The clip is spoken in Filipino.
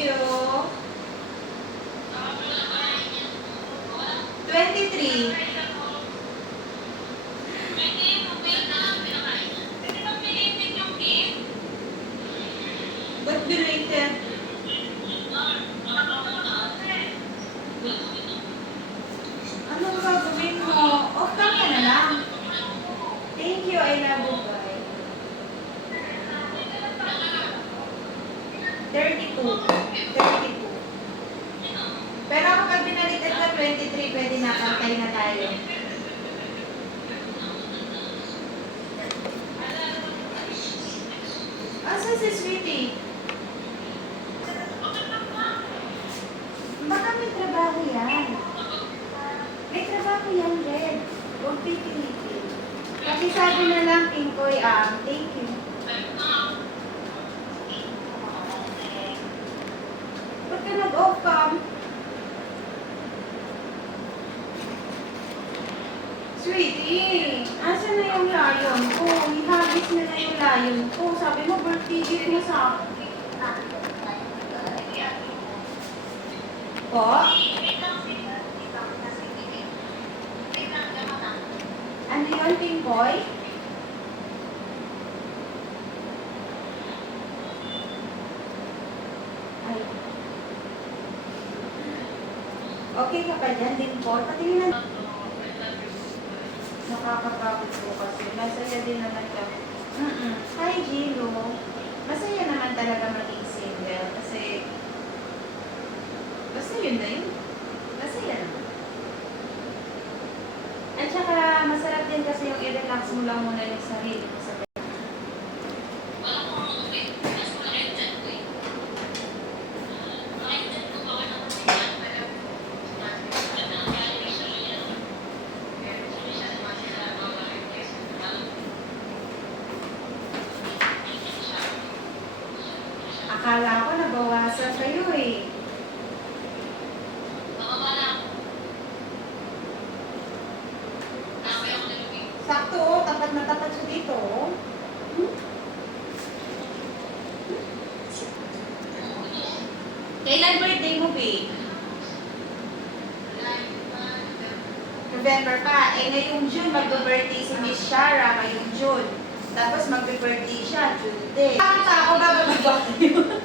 you. 23. Ba't belated? Anong gagawin mo? Off cam ka na lang. Thank you, I love you, bye. 32. 32. Pero kapag binaliktad ka 23, pwede na, pantay na tayo. Asa si Sweetie? Baka may trabaho yan. May trabaho yan, Red. Huwag pipilitin. Kasi sabi na lang, Pinkoy, thank you. Ba't ka nag-off cam? Sweetie, asan na yung layon ko? Ihagis na yung layon ko. Sabi mo, birthday gift mo sa akin. Po? Ano yun, Pinkoy? Ay. Okay ka pa dyan, Dimple? Patingin na. Nakakapagod po kasi. Masaya din naman kami. Hi, Gino. Masaya naman talaga maging single kasi basta yun na yun. Masaya naman. At saka masarap din kasi yung i-relax mo lang muna yung sarili mo sa bed. Akala ko nabawasan kayo eh. Sakto oh, tapat na tapat siya dito oh. Kailan birthday mo, babe? November pa. Eh, ngayong June, mag-birthday si Miss Shara ngayong June. Tapos mag-birthday siya, June din. Ako ba kayo?